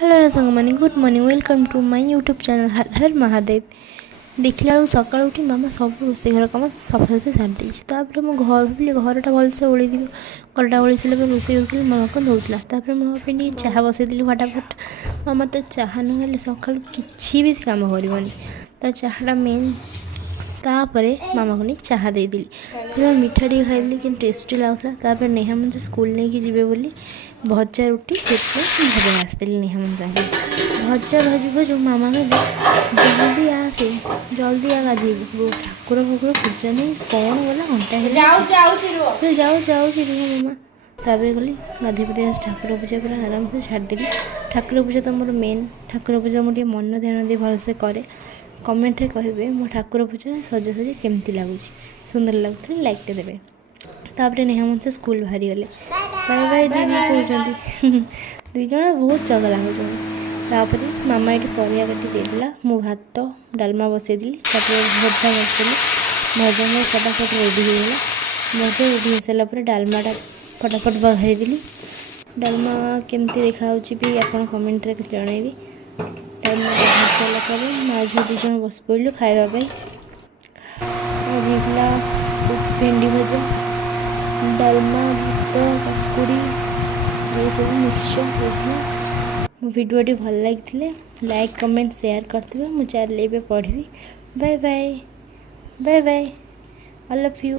Hello सांग मैंने good morning welcome to my YouTube channel हर हर महादेव। देखला बेलू सका उठी मामा सब रोसे घर कम सफासफी सारी देपर मो घर भाई घरटा भलसे ओढ़ी घरटा ओढ़ी सारे रोसे कर मामा को दौला मामा पे चाह बसई फटाफट। मामा तो चाह ना सका कि भी कम कर तो चाहटा मेन तापर मामा को नहीं चाह देदी मीठा टी खाई कि टेस्टी लगुला। नेहा मुझे स्कूल नहीं कि जी बोली भजा रुटी से भजा आसती नेहा मुझे भजा भाजी भजू मामा कहले जल्दी आसे जल्दी आ गाधी ठाकुर फाकुर पूजा नहीं कौन गला घंटा जाऊ मामा तापर गली गाधी पाधे ठाकुर पूजा पूरा आराम से छाड़देली। ठाकुर पूजा तो मोर मेन ठाकुर पूजा मुझे मन ध्यान दी भलसे करे। कमेंट रे कहे मो ठाकुर पूजा सजासजी केमती लगुच सुंदर लगुले लाइक देवे। तापर नेहा मुझे स्कूल बाहरी गले बाय बाय दीदी कहते दुई जन बहुत चगला होपर मामा ये परिया काटी देदेला मो भात डालमा बसईदी भजा बसैली भजा में फटाफट रेडी होगा। भजा रेडी हो सारापर डालमाटा फटाफट बघारीदेली। डालमा केमती देखा भी आप कमेंट रे जनइबी। डालमा सारापर माँ झील दुज बस पड़ू खावाई भेंडी भजा डालमा भात काकुड़ी ये सब मिक्सचर मो भिडियोटी भल लगी लाइक कमेंट शेयर करते मो चैनल पढ़ी। Bye bye bye bye I love you.